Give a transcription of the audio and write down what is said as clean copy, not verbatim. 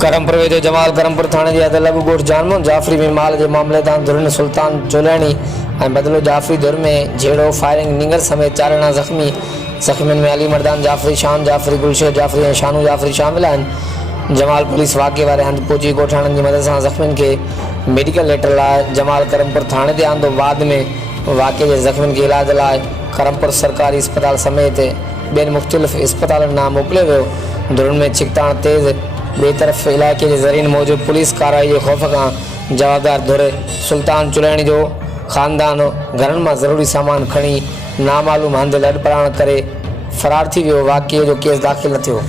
करमपुर वेझो जमाल करमपुर थाणे जे अदल ॻोठ जानमोहन जाफ़री में माल के मामले तां धुरन सुल्तान चोलानी और बदलो जाफ़री धुर में झेड़ो फायरिंग निंगर समेत 4 ॼणा ज़ख़्मी में अली मर्दान जाफ़री, शान जाफ़री, गुलशेर जाफ़री और शानू जाफ़री शामिल हैं। जमाल पुलिस वाक़े वारे हंध पहुची ॻोठाणनि की मदद से ज़ख़्मी के मेडिकल लेटर लाइ जमाल करमपुर थाने ते आंदो। बाद में वाक़े के ज़ख़्मी के इलाज लाइ करमपुर सरकारी अस्पताल समेत बेन मुख्तलिफ़ अस्पतालों नाम मोकिलियो वियो। धुरन में छिकताण तेज़ बे तरफ़ इलाके के ज़रीन मौजूद पुलिस कार्रवाई के खौफ का जवाबदार धुर सुल्तान चुलानी जो खानदान घरन में ज़रूरी सामान खणी नामालूम हंध लड़ पड़ाण करे फरार थी वियो। वाक़े जो केस दाख़िल न थियो।